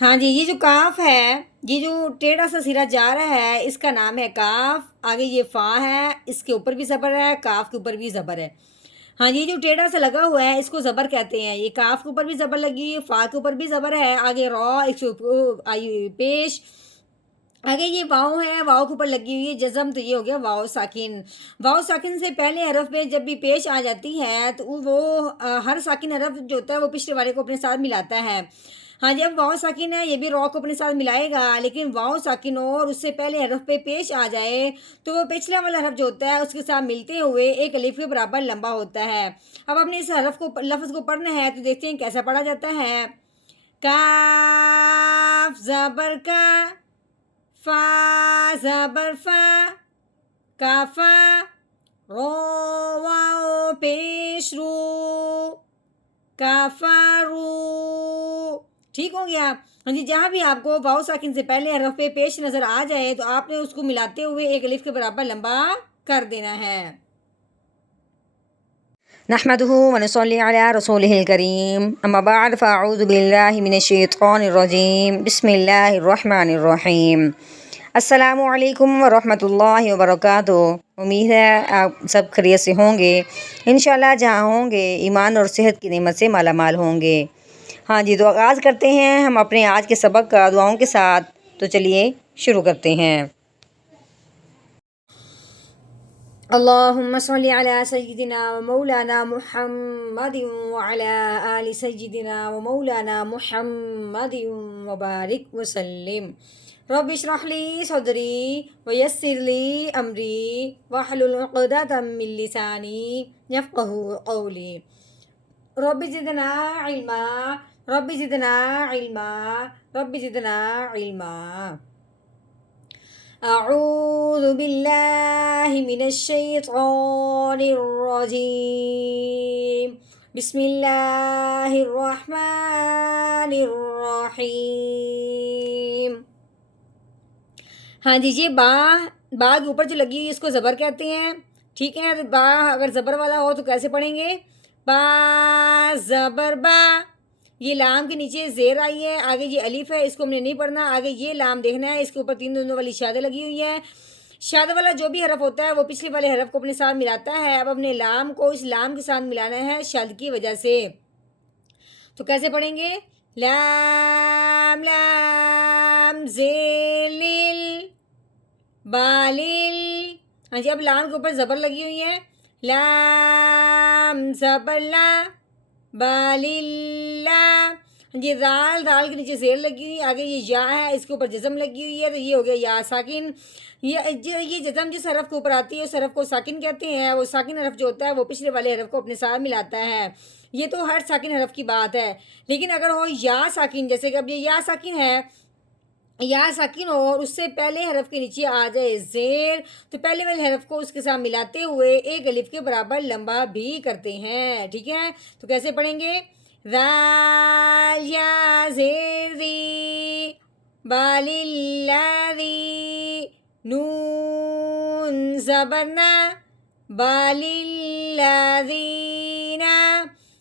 ہاں جی، یہ جو کاف ہے، یہ جو ٹیڑھا سا سرا جا رہا ہے، اس کا نام ہے کاف۔ آگے یہ فا ہے، اس کے اوپر بھی زبر ہے، کاف کے اوپر بھی زبر ہے۔ ہاں جی، یہ جو ٹیڑھا سا لگا ہوا ہے اس کو زبر کہتے ہیں۔ یہ کاف کے اوپر بھی زبر لگی ہے، فا کے اوپر بھی زبر ہے، آگے را ایک آئی ہوئی پیش، آگے یہ واؤ ہے، واؤ کے اوپر لگی ہوئی ہے جزم، تو یہ ہو گیا واؤ ساکن۔ واؤ ساکن سے پہلے حرف میں جب بھی پیش آ جاتی ہے تو وہ ہر ساکن حرف جو ہوتا ہے وہ پچھلے والے کو اپنے ساتھ ملاتا ہے۔ ہاں جی، اب واؤ ساکن ہے، یہ بھی را کو اپنے ساتھ ملائے گا، لیکن واؤ ساکن ہو اور اس سے پہلے حرف پہ پیش آ جائے تو وہ پچھلا والا حرف جو ہوتا ہے اس کے ساتھ ملتے ہوئے ایک الف کے برابر لمبا ہوتا ہے۔ اب اپنے اس حرف کو لفظ کو پڑھنا ہے تو دیکھتے ہیں کیسا پڑھا جاتا ہے۔ کاف زبر کا، فا زبر فا، کافا، رو واؤ پیش رو، کافارو۔ ٹھیک ہو گیا؟ ہاں جی، جہاں بھی آپ کو واؤ ساکن سے پہلے حرف پہ پیش نظر آ جائے تو آپ نے اس کو ملاتے ہوئے ایک الف کے برابر لمبا کر دینا ہے۔ نحمده ونصلي على رسوله الكريم اما بعد فاعوذ بالله من الشیطان الرجیم بسم اللہ الرحمن الرحیم۔ السلام علیکم ورحمۃ اللہ وبرکاتہ۔ امید ہے آپ سب خیریت سے ہوں گے، انشاءاللہ جہاں ہوں گے ایمان اور صحت کی نعمت سے مالا مال ہوں گے۔ ہاں جی، تو آغاز کرتے ہیں ہم اپنے آج کے سبق کا دعاؤں کے ساتھ، تو چلیے شروع کرتے ہیں۔ اللهم صل على سيدنا ومولانا محمد وعلى آل سيدنا ومولانا محمد وبارك وسلم۔ رب اشرح لي صدري ويسر لي أمري واحلل عقدة من لساني يفقهوا قولي۔ رب زدنا علما، رب زدنا علما، رب زدنا علما۔ اعوذ باللہ من الشیطان الرجیم، بسم اللہ الرحمن الرحیم۔ ہاں جی، یہ با کے اوپر جو لگی ہوئی اس کو زبر کہتے ہیں، ٹھیک ہے؟ تو با اگر زبر والا ہو تو کیسے پڑھیں گے؟ با زبر با، یہ لام کے نیچے زیر آئی ہے، آگے یہ الف ہے، اس کو ہم نے نہیں پڑھنا، آگے یہ لام دیکھنا ہے، اس کے اوپر تین دندوں والی شادہ لگی ہوئی ہے۔ شادہ والا جو بھی حرف ہوتا ہے وہ پچھلے والے حرف کو اپنے ساتھ ملاتا ہے۔ اب اپنے لام کو اس لام کے ساتھ ملانا ہے شد کی وجہ سے، تو کیسے پڑھیں گے؟ لام لام زیر لیل بالیل۔ ہاں جی، اب لام کے اوپر زبر لگی ہوئی ہے، لام زبر لا بالیلا۔ یہ دال کے نیچے زیر لگی ہوئی، آگے یہ یا ہے، اس کے اوپر جزم لگی ہوئی ہے، تو یہ ہو گیا یا ساکن۔ یہ جزم جس حرف کے اوپر آتی ہے اس حرف کو ساکن کہتے ہیں۔ وہ ساکن حرف جو ہوتا ہے وہ پچھلے والے حرف کو اپنے ساتھ ملاتا ہے۔ یہ تو ہر ساکن حرف کی بات ہے، لیکن اگر ہو یا ساکن، جیسے کہ اب یہ یا ساکن ہے، یا ساکن ہو اور اس سے پہلے حرف کے نیچے آ جائے زیر، تو پہلے والے حرف کو اس کے ساتھ ملاتے ہوئے ایک الف کے برابر لمبا بھی کرتے ہیں، ٹھیک ہے؟ تو کیسے پڑھیں گے؟ ذال یا زیر دی باللذی، نون زبرنا باللذینا۔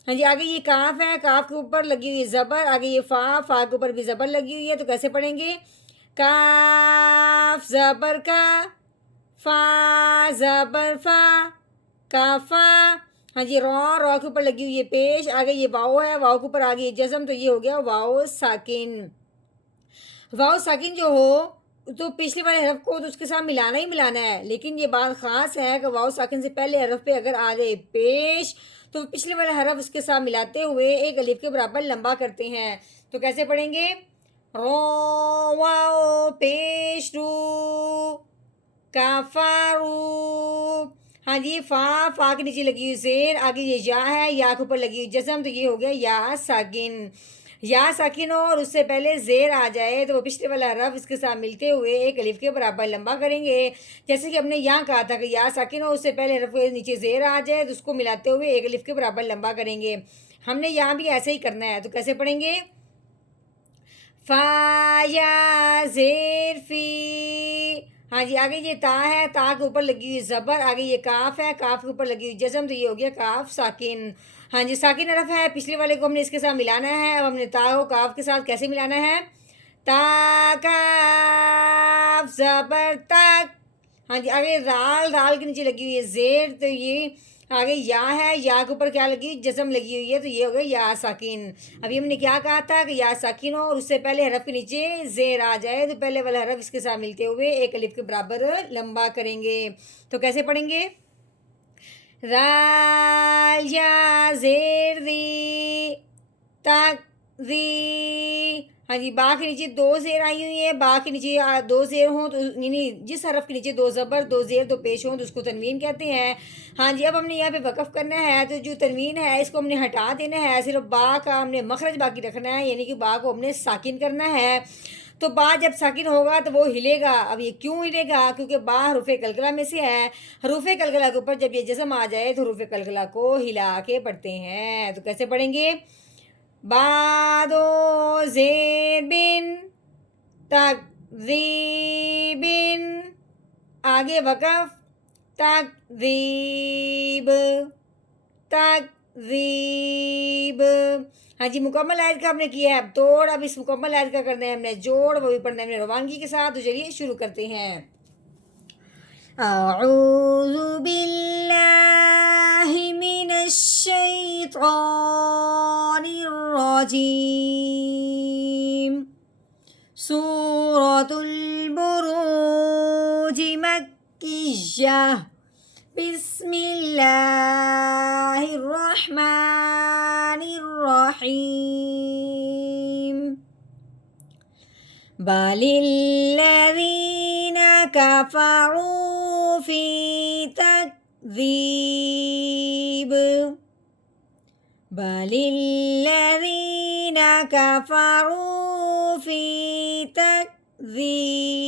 ہاں جی، آگے یہ کاف ہے، کاف کے اوپر لگی ہوئی زبر، آگے یہ فا کے اوپر بھی زبر لگی ہوئی ہے، تو کیسے پڑھیں گے؟ کاف زبر کا، فا زبر فا، کافا۔ ہاں جی، را کے اوپر لگی ہوئی ہے پیش، آگے یہ واؤ ہے، واؤ کے اوپر آگے یہ جزم، تو یہ ہو گیا واؤ ساکن۔ واؤ ساکن جو ہو تو پچھلے والے حرف کو تو اس کے ساتھ ملانا ہی ملانا ہے، لیکن یہ بات خاص ہے کہ واؤ ساکن سے پہلے حرف پہ اگر آ جائے پیش تو پچھلے والا حرف اس کے ساتھ ملاتے ہوئے ایک الف کے برابر لمبا کرتے ہیں، تو کیسے پڑھیں گے؟ رو واؤ پیش رو، کافارو۔ ہاں جی، فا کے نیچے لگی ہوئی زیر، آگے یہ یا ہے، یا کے اوپر لگی ہوئی جزم، تو یہ ہو گیا یا ساکن۔ یا ساکن ہو اور اس سے پہلے زیر آ جائے تو وہ پچھلے والا حرف اس کے ساتھ ملتے ہوئے ایک الف کے برابر لمبا کریں گے، جیسے کہ ہم نے یہاں کہا تھا کہ یا ساکن ہو، اس سے پہلے حرف کے نیچے زیر آ جائے تو اس کو ملاتے ہوئے ایک الف کے برابر لمبا کریں گے۔ ہم نے یہاں بھی ایسے ہی کرنا ہے، تو کیسے پڑھیں گے؟ فا یا زیر فی۔ ہاں جی، آگے یہ تا ہے، تا کے اوپر لگی ہوئی زبر، آگے یہ کاف ہے، کاف کے اوپر لگی ہوئی جزم، تو یہ ہو گیا کاف ساکن۔ ہاں جی، ساکن حرف ہے، پچھلے والے کو ہم نے اس کے ساتھ ملانا ہے۔ اب ہم نے تا کو کاف کے ساتھ کیسے ملانا ہے؟ تا کاف زبر تک. ہاں جی آگے رال کے نیچے لگی ہوئی ہے زیر، تو یہ آگے یا ہے، یا کے اوپر کیا لگی ہوئی جزم لگی ہوئی ہے، تو یہ ہو گیا یا ساکن. ابھی ہم نے کیا کہا تھا کہ یا ساکن ہو اور اس سے پہلے حرف کے نیچے زیر آ جائے تو پہلے والا حرف اس کے ساتھ ملتے ہوئے ایک الف کے برابر لمبا کریں گے. تو کیسے پڑھیں گے؟ رال یا زیر دی تک دی. ہاں جی با کے نیچے دو زیر آئی ہوئی ہیں، با کے نیچے دو زیر ہوں تو یعنی جس حرف کے نیچے دو زبر دو زیر دو پیش ہوں تو اس کو تنوین کہتے ہیں. ہاں جی اب ہم نے یہاں پہ وقف کرنا ہے، تو جو تنوین ہے اس کو ہم نے ہٹا دینا ہے، صرف با کا ہم نے مخرج باقی رکھنا ہے، یعنی کہ با کو ہم نے ساکن کرنا ہے. تو با جب ساکن ہوگا تو وہ ہلے گا. اب یہ کیوں ہلے گا؟ کیونکہ با حروف قلقلہ میں سے ہے. حروف قلقلہ کے اوپر جب یہ جزم آ جائے تو حروف قلقلہ کو ہلا کے پڑھتے ہیں. تو کیسے پڑھیں گے؟ بادو زیر بن تقذیب، آگے وقف تقذیب تقذیب. ہاں جی مکمل آیت کا ہم نے کیا ہے اب توڑ، اب اس مکمل آیت کا کرنا ہے ہم نے جوڑ، وہ بھی پڑھنا ہے ہم نے روانگی کے ساتھ. تو چلیے شروع کرتے ہیں. اعوذ باللہ من الشیطان الرجیم. سورۃ البروج مکیہ. بسم اللہ الرحمن الرحیم. بل الذین کفروا فی تکذیب. بل الذین کفروا فی تکذیب.